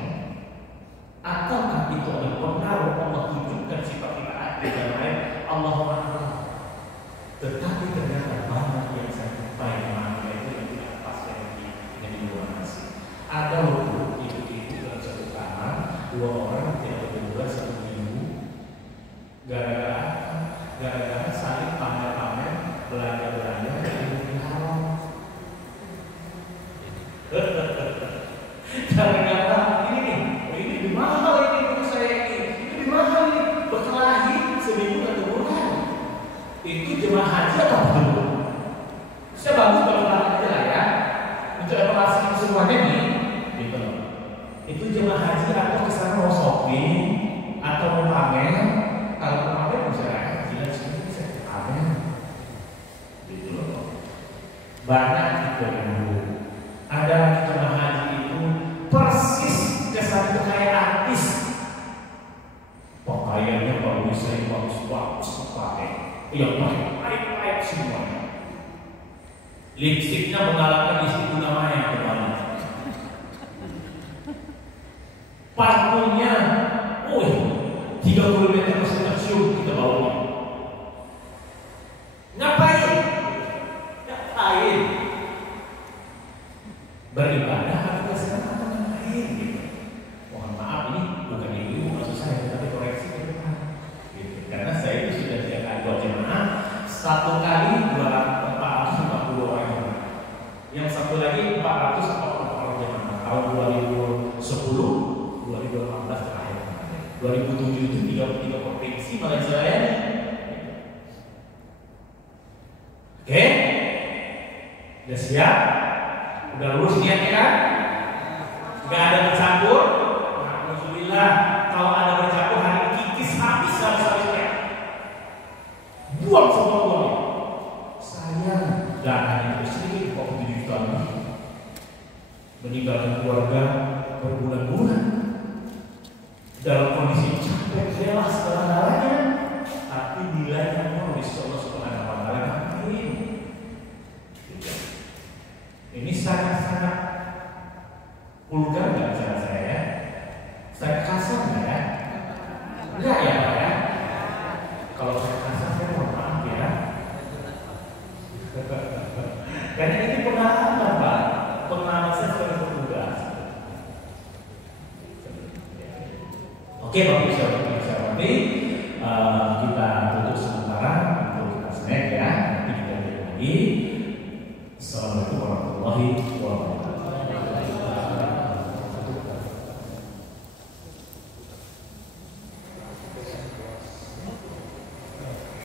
Ataukah itu adalah pengaruh Allah tunjukkan sifat kita adil dan lain Allah Maha? Tetapi ternyata banyak yang saya jumpai manusia itu yang tidak pas dengan di luar nasi. Ada waktu ibu-ibu dalam satu kamar, 2 orang tidak berhubungan 1 minggu, gara-gara saling pamer-pamer belanja-belanja dari negeri haram. Gara-gara ini lebih mahal ini untuk saya ini lebih mahal nih, berkelahi seminggu 1 bulan. Itu jemaah haji atau belum? Saya bagus kalau aja lah ya, untuk evaluasi semuanya nih, gitu loh. Itu jemaah haji atau kesana mau shopping atau mau pamer? Kalau mau pamer bisa haji dan sini bisa pamer, gitu loh. Banyak itu ada jemaah haji itu persis kesan itu kayak artis, pakaiannya bagus, saya bagus pakai, yang baik semuanya. Lipstiknya mengalahkan istri Luna Maya kemarin. Parfumnya, 30 meter masih tercium kita baunya. Ngapain? Beribadah tapi sekarang apa yang lain gitu. Mohon maaf ini bukan ibu maksud saya, tapi koreksi ke depan. Gitu. Karena saya itu sudah tiga kali buat jemaah, satu kali 442 orang jemaah, yang satu lagi 440 orang jemaah tahun 2010, 2018 terakhir. 2007 itu 33 provinsi Malaysia ya. Oke, udah siap? Udah lulus niatnya kan? Gak ada bercampur? Alhamdulillah. Kalau ada bercampur hari ini kikis habis habis-habisnya. Buang semua uangnya. Sayang, dananya itu sedikit kok 7 juta lebih. Meninggalkan keluarga berbulan-bulan dalam kondisi capek, lelah segala-galanya, tapi nilainya mau Allah Subhanahu wa Ta'ala ngapain? Ini sangat-sangat vulgar nggak cara saya ya? Saya kasar nggak ya? Enggak ya Pak ya? Kalau saya kasar saya mohon maaf ya. Karena ini pengalaman Pak, pengalaman saya sebagai petugas. Oke Bapak Ibu nanti kita tutup sementara untuk kita snack ya. Nanti kita lihat lagi. Assalamualaikum warahmatullahi wabarakatuh.